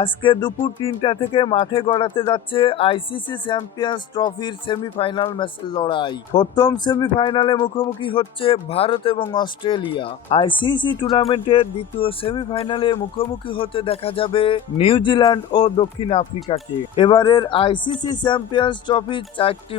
আজকে দুপুর ৩টা থেকে মাঠে গড়াতে যাচ্ছে আইসিসি চ্যাম্পিয়ন্স ট্রফির সেমিফাইনাল ম্যাচের লড়াই। প্রথম সেমিফাইনালে মুখোমুখি হচ্ছে ভারত এবং অস্ট্রেলিয়া। আইসিসি টুর্নামেন্টের দ্বিতীয় সেমিফাইনালে মুখোমুখি হতে দেখা যাবে নিউজিল্যান্ড ও দক্ষিণ আফ্রিকাকে। এবারের আইসিসি চ্যাম্পিয়ন্স ট্রফির 4টি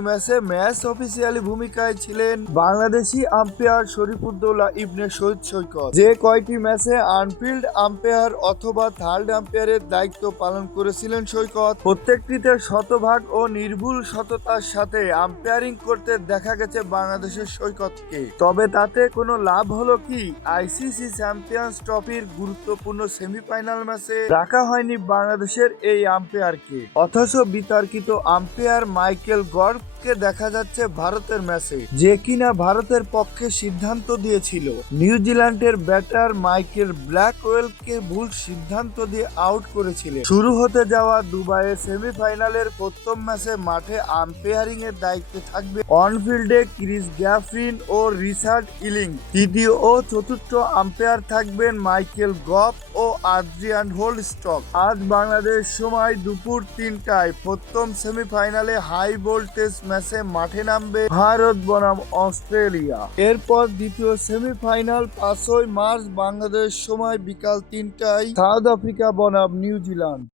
ম্যাচ অফিসিয়ালি ভূমিকায় ছিলেন বাংলাদেশি আম্পায়ার শরীফুদ্দৌলা ইবনে শহীদ সৈকত। যে কয়টি ম্যাচে আনফিল্ড আম্পায়ার অথবা থার্ড আম্পায়ারের দায়িত্ব পালন করেছিলেন সৈকত, প্রত্যেকটিতে শতভাগ ও নির্ভুল সততার সাথে আম্পায়ারিং করতে দেখা গেছে বাংলাদেশের সৈকতকে। তবে তাতে কোনো লাভ হলো কি? আইসিসি চ্যাম্পিয়ন্স ট্রফির গুরুত্বপূর্ণ সেমিফাইনাল ম্যাচে রাখা হয়নি বাংলাদেশের এই আম্পায়ারকে, অথচ বিতর্কিত আম্পায়ার মাইকেল গর্ভকে দেখা যাচ্ছে ভারতের ম্যাচে, যে কিনা ভারতের পক্ষে সিদ্ধান্ত দিয়েছিল। নিউজিল্যান্ডের ব্যাটার মাইকেল ব্ল্যাকওয়েলকে ভুল সিদ্ধান্ত দিয়ে আউট করেছিলেন। শুরু হতে যাওয়া দুবাইয়ের সেমিফাইনালের প্রথম ম্যাচে মাঠে আম্পায়ারিং এর দায়িত্বে থাকবে অনফিল্ডে ক্রিস গ্যাফরিন ও রিচার্ড ইলিং। তৃতীয় ও চতুর্থ আম্পায়ার থাকবেন মাইকেল গফ ও আদ্রিয়ান হোলস্টক। আজ বাংলাদেশ সময় দুপুর 3টায় প্রথম সেমিফাইনালে হাই ভোল্টেজ ম্যাচে মাঠে নামবে ভারত বনাম অস্ট্রেলিয়া। এরপর দ্বিতীয় সেমিফাইনাল 5ই মার্চ বাংলাদেশ সময় বিকাল 3টায় সাউথ আফ্রিকা বনাম নিউজিল্যান্ড।